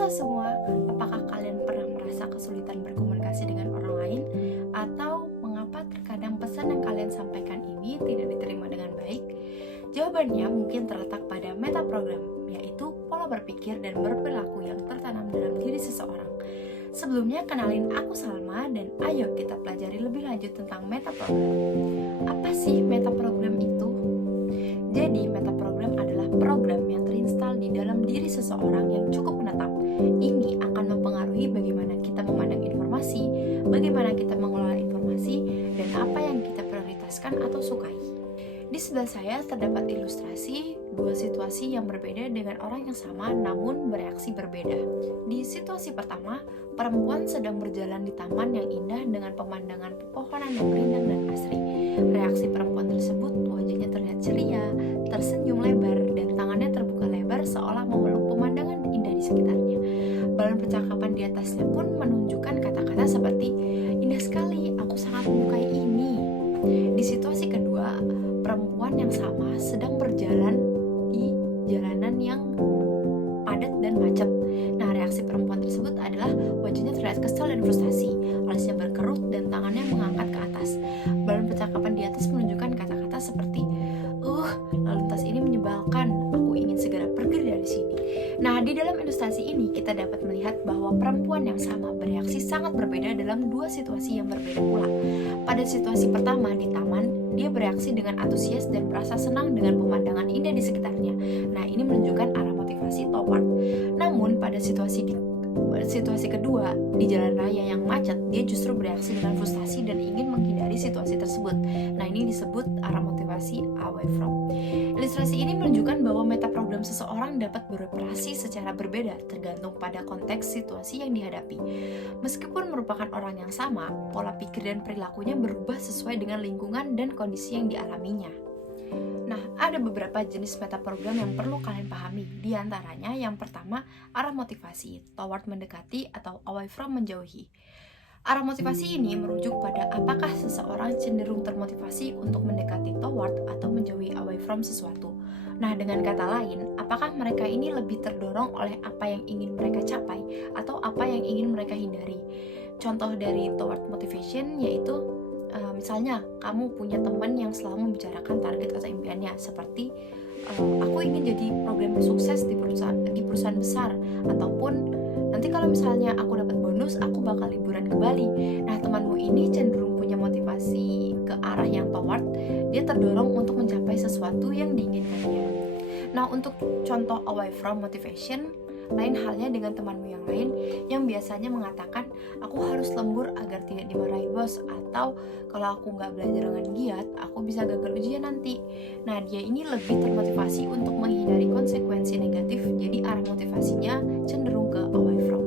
Halo semua, apakah kalian pernah merasa kesulitan berkomunikasi dengan orang lain? Atau mengapa terkadang pesan yang kalian sampaikan ini tidak diterima dengan baik? Jawabannya mungkin terletak pada metaprogram, yaitu pola berpikir dan berperilaku yang tertanam dalam diri seseorang. Sebelumnya kenalin aku Salma dan ayo kita pelajari lebih lanjut tentang metaprogram. Apa sih metaprogram itu? Jadi metaprogram adalah program yang terinstal di dalam diri seseorang yang cukup menetap. Ini akan mempengaruhi bagaimana kita memandang informasi, bagaimana kita mengelola informasi, dan apa yang kita prioritaskan atau sukai. Di sebelah saya terdapat ilustrasi dua situasi yang berbeda dengan orang yang sama namun bereaksi berbeda. Di situasi pertama, perempuan sedang berjalan di taman yang indah dengan pemandangan pepohonan yang rindang dan asri. Reaksi perempuan tersebut, wajahnya terlihat ceria, tersenyum lebar, dan tangannya terbuka lebar seolah memeluk pemandangan indah di sekitarnya. Balon percakapan di atasnya pun menunjukkan kata-kata seperti, "Indah sekali, aku sangat menyukai ini." Di situasi kedua, perempuan yang sama sedang berjalan di jalanan yang padat dan macet. Nah, reaksi perempuan tersebut adalah wajahnya terlihat kesal dan frustasi, alisnya berkerut dan tangannya mengangkat ke atas. Balon percakapan di atas menunjukkan kata-kata seperti, lalu lintas ini menyebalkan, aku ingin segera pergi dari sini." Nah, di dalam ilustrasi ini kita dapat melihat bahwa perempuan yang sama bereaksi sangat berbeda dalam dua situasi yang berbeda pula. Pada situasi pertama di taman, dia bereaksi dengan antusias dan merasa senang dengan pemandangan indah di sekitarnya. Nah, ini menunjukkan arah motivasi toward. Namun pada situasi kedua di jalan raya yang macet, dia justru bereaksi dengan frustasi dan ingin menghindari situasi tersebut. Nah, ini disebut arah motivasi away from. Ilustrasi ini menunjukkan bahwa metaprogram seseorang dapat beroperasi secara berbeda tergantung pada konteks situasi yang dihadapi. Meskipun merupakan orang yang sama, pola pikir dan perilakunya berubah sesuai dengan lingkungan dan kondisi yang dialaminya. Nah, ada beberapa jenis metaprogram yang perlu kalian pahami. Di antaranya, yang pertama, arah motivasi, toward mendekati atau away from menjauhi. Arah motivasi ini merujuk pada apakah seseorang cenderung termotivasi untuk mendekati toward atau menjauhi away from sesuatu. Nah, dengan kata lain, apakah mereka ini lebih terdorong oleh apa yang ingin mereka capai atau apa yang ingin mereka hindari. Contoh dari toward motivation yaitu misalnya kamu punya teman yang selalu membicarakan target atau impiannya seperti aku ingin jadi program sukses di perusahaan besar, ataupun nanti kalau misalnya aku dapat bonus aku bakal liburan ke Bali. Nah, temanmu ini cenderung punya motivasi ke arah yang toward, dia terdorong untuk mencapai sesuatu yang diinginkannya. Nah, untuk contoh away from motivation, lain halnya dengan temanmu yang lain yang biasanya mengatakan, aku harus lembur agar tidak dimarahi bos, atau kalau aku nggak belajar dengan giat, aku bisa gagal ujian nanti. Nah, dia ini lebih termotivasi untuk menghindari konsekuensi negatif, jadi arah motivasinya cenderung ke away from.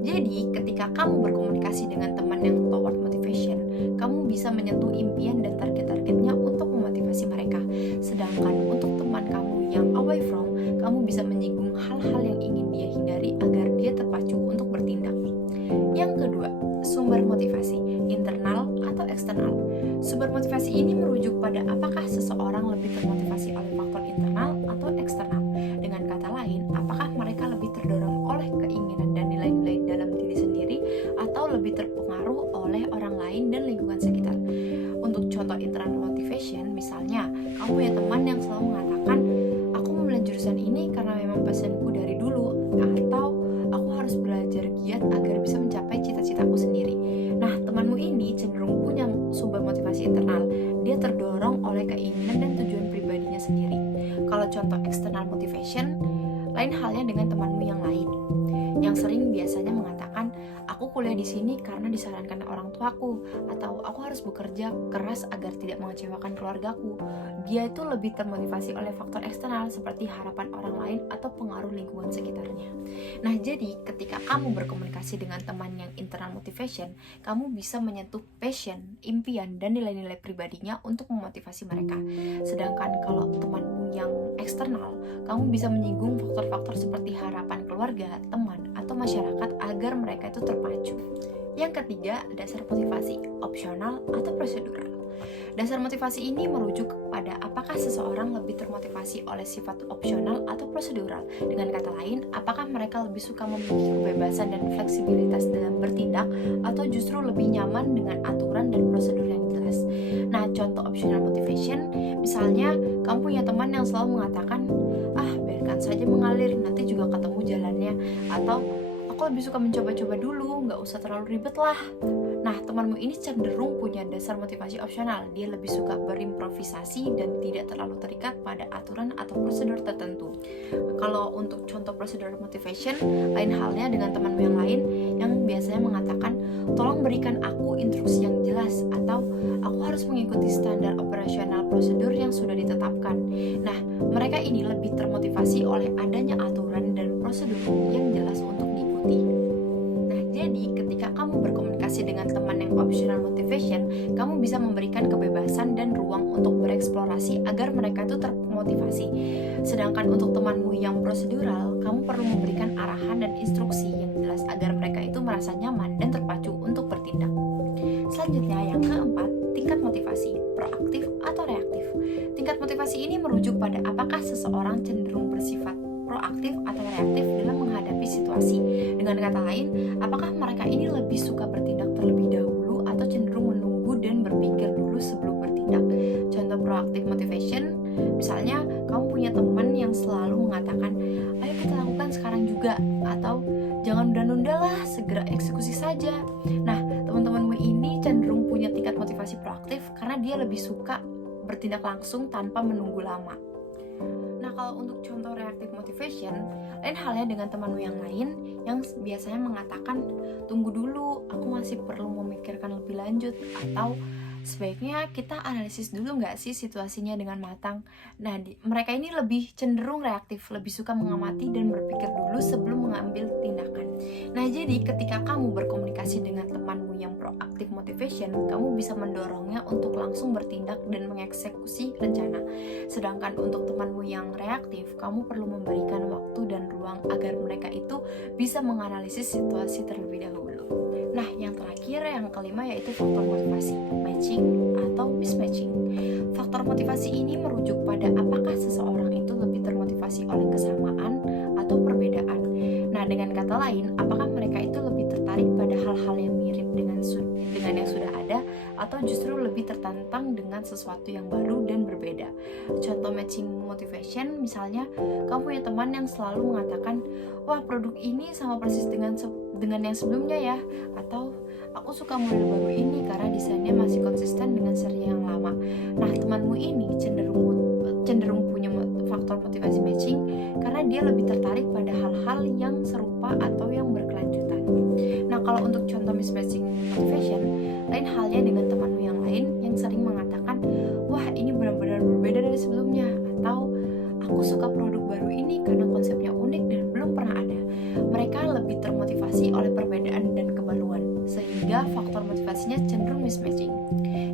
Jadi, ketika kamu berkomunikasi dengan teman yang toward motivation, kamu bisa menyentuh impian dan target-targetnya untuk memotivasi mereka. Sedangkan untuk teman kamu yang away from, kamu bisa menyinggung hal-hal yang ingin dia hindari agar dia terpacu untuk bertindak. Yang kedua, sumber motivasi, internal atau eksternal. Sumber motivasi ini merujuk pada apakah seseorang lebih termotivasi oleh faktor internal atau eksternal. Dengan kata lain, apakah mereka lebih terdorong oleh keinginan dan nilai-nilai dalam diri sendiri atau lebih terpengaruh oleh orang lain dan lingkungan sekitar. Untuk contoh internal motivation, misalnya kamu punya teman yang selalu mengatakan, aku memilih jurusan ini karena memang passionku dari dulu, atau aku harus belajar giat agar bisa mencapai cita-citaku sendiri. Nah, temanmu ini cenderung punya sumber motivasi internal. Dia terdorong oleh keinginan dan tujuan pribadinya sendiri. Kalau contoh external motivation, lain halnya dengan temanmu yang lain, yang sering biasanya mengatakan, aku kuliah di sini karena disarankan orang tuaku, atau aku harus bekerja keras agar tidak mengecewakan keluargaku. Dia itu lebih termotivasi oleh faktor eksternal seperti harapan orang lain atau pengaruh lingkungan sekitarnya. Nah, jadi ketika kamu berkomunikasi dengan teman yang internal motivation, kamu bisa menyentuh passion, impian, dan nilai-nilai pribadinya untuk memotivasi mereka. Sedangkan kalau temanmu yang eksternal, kamu bisa menyinggung faktor-faktor seperti harapan keluarga, teman, atau masyarakat agar mereka itu terpacu. Yang ketiga, dasar motivasi, opsional atau prosedural. Dasar motivasi ini merujuk pada apakah seseorang lebih termotivasi oleh sifat opsional atau prosedural. Dengan kata lain, apakah mereka lebih suka memiliki kebebasan dan fleksibilitas dalam bertindak atau justru lebih nyaman dengan aturan dan prosedur yang jelas. Nah, contoh optional motivation, misalnya kamu punya teman yang selalu mengatakan, biarkan saja mengalir, nanti juga ketemu jalannya, atau aku lebih suka mencoba-coba dulu, nggak usah terlalu ribet lah. Nah, temanmu ini cenderung punya dasar motivasi opsional. Dia lebih suka berimprovisasi dan tidak terlalu terikat pada aturan atau prosedur tertentu. Kalau untuk contoh prosedur motivation, lain halnya dengan temanmu yang lain yang biasanya mengatakan, tolong berikan aku instruksi yang jelas, atau aku harus mengikuti standar operasional prosedur yang sudah ditetapkan. Nah, mereka ini lebih termotivasi oleh adanya aturan dan prosedur yang jelas untuk diikuti. Nah, jadi ketika kamu berkomunikasi dengan teman yang optional motivation, kamu bisa memberikan kebebasan dan ruang untuk bereksplorasi agar mereka itu termotivasi. Sedangkan untuk temanmu yang prosedural, kamu perlu memberikan arahan dan instruksi yang jelas agar mereka itu merasa nyaman dan terpacu untuk bertindak. Selanjutnya, yang keempat, tingkat motivasi, proaktif atau reaktif. Tingkat motivasi ini merujuk pada apakah seseorang cenderung bersifat proaktif atau reaktif dalam menghadapi situasi. Dengan kata lain, apakah mereka ini lebih suka bertindak terlebih dahulu atau cenderung menunggu dan berpikir dulu sebelum bertindak. Contoh proaktif motivation, misalnya kamu punya teman yang selalu mengatakan, ayo kita lakukan sekarang juga, atau jangan nunda-nunda lah, segera eksekusi saja. Nah, teman-temanmu ini cenderung punya tingkat motivasi proaktif karena dia lebih suka bertindak langsung tanpa menunggu lama. Nah, kalau untuk contoh reactive motivation, lain halnya dengan temanmu yang lain yang biasanya mengatakan, tunggu dulu, aku masih perlu memikirkan lebih lanjut, atau sebaiknya kita analisis dulu nggak sih situasinya dengan matang. Nah, mereka ini lebih cenderung reaktif, lebih suka mengamati dan berpikir dulu sebelum mengambil tindakan. Nah, jadi ketika kamu berkomunikasi dengan temanmu yang proaktif motivation, kamu bisa mendorongnya untuk langsung bertindak dan mengeksekusi rencana. Sedangkan untuk temanmu yang reaktif, kamu perlu memberikan waktu dan ruang agar mereka itu bisa menganalisis situasi terlebih dahulu. Nah, yang terakhir, yang kelima, yaitu faktor motivasi, matching atau mismatching. Faktor motivasi ini merujuk pada apakah seseorang itu lebih termotivasi oleh kesamaan atau perbedaan. Nah, dengan kata lain, apakah mereka itu lebih tertarik pada hal-hal yang mirip dengan yang sudah ada, atau justru lebih tertantang dengan sesuatu yang baru dan berbeda. Contoh matching motivation, misalnya kamu punya teman yang selalu mengatakan, wah, produk ini sama persis dengan yang sebelumnya ya, atau aku suka model baru ini karena desainnya masih konsisten dengan seri yang lama. Nah, temanmu ini cenderung punya faktor motivasi matching karena dia lebih tertarik pada hal-hal yang serupa atau yang berkelanjutan. Nah, kalau untuk contoh mismatching motivation, lain halnya dengan temanmu yang lain yang sering mengatakan, wah, ini benar-benar berbeda dari sebelumnya, atau aku suka produk baru ini karena konsepnya unik dan belum pernah ada. Mereka lebih termotivasi oleh perbedaan dan kebaruan, sehingga faktor motivasinya cenderung mismatching.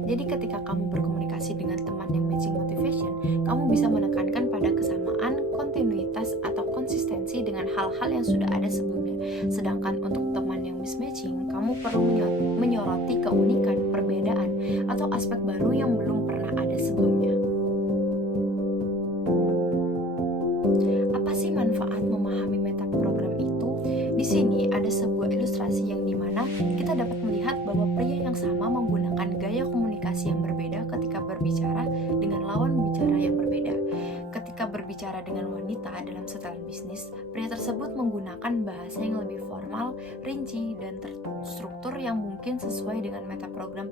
Jadi ketika kamu berkomunikasi dengan teman yang matching motivation, kamu bisa menekankan pada kesamaan, kontinuitas, atau konsistensi dengan hal-hal yang sudah ada sebelumnya. Sedangkan untuk teman yang mismatching, kamu perlu menyoroti keunikan, perbedaan, atau aspek baru yang belum pernah ada sebelumnya. Apa sih manfaat memahami meta program itu? Di sini ada sebuah ilustrasi yang dimana kita dapat melihat bahwa pria yang sama menggunakan gaya komunikasi yang berbeda ketika berbicara dengan lawan bicara yang berbeda. Ketika berbicara dengan wanita dalam setelan bisnis, pria tersebut menggunakan bahasa yang lebih formal, rinci, dan terstruktur yang mungkin sesuai dengan meta program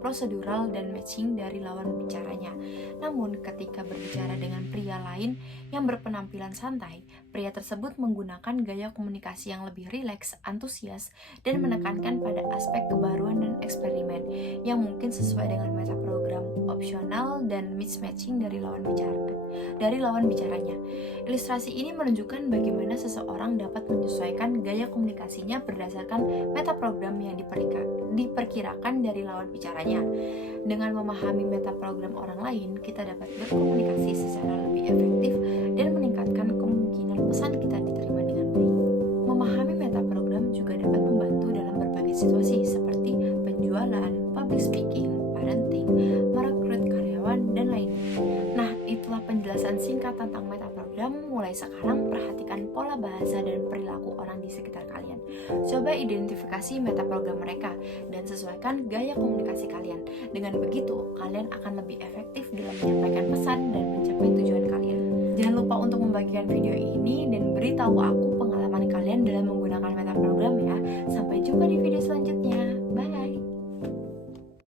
prosedural dan matching dari lawan bicaranya. Namun, ketika berbicara dengan pria lain yang berpenampilan santai, pria tersebut menggunakan gaya komunikasi yang lebih rileks, antusias, dan menekankan pada aspek kebaruan dan eksperimen yang mungkin sesuai dengan meta program opsional dan mismatching dari lawan bicaranya. Ilustrasi ini menunjukkan bagaimana seseorang dapat menyesuaikan gaya komunikasinya berdasarkan meta program yang diperkirakan dari lawan bicaranya. Dengan memahami meta program orang lain, kita dapat berkomunikasi secara lebih efektif dan meningkatkan kemungkinan pesan kita diterima dengan baik. Memahami meta program juga dapat membantu dalam berbagai situasi seperti penjualan, public speaking, parenting, merekrut karyawan, dan lainnya. Mulai sekarang, perhatikan pola bahasa dan perilaku orang di sekitar kalian. Coba identifikasi metaprogram mereka dan sesuaikan gaya komunikasi kalian. Dengan begitu, kalian akan lebih efektif dalam menyampaikan pesan dan mencapai tujuan kalian. Jangan lupa untuk membagikan video ini dan beritahu aku pengalaman kalian dalam menggunakan metaprogram ya. Sampai jumpa di video selanjutnya. Bye!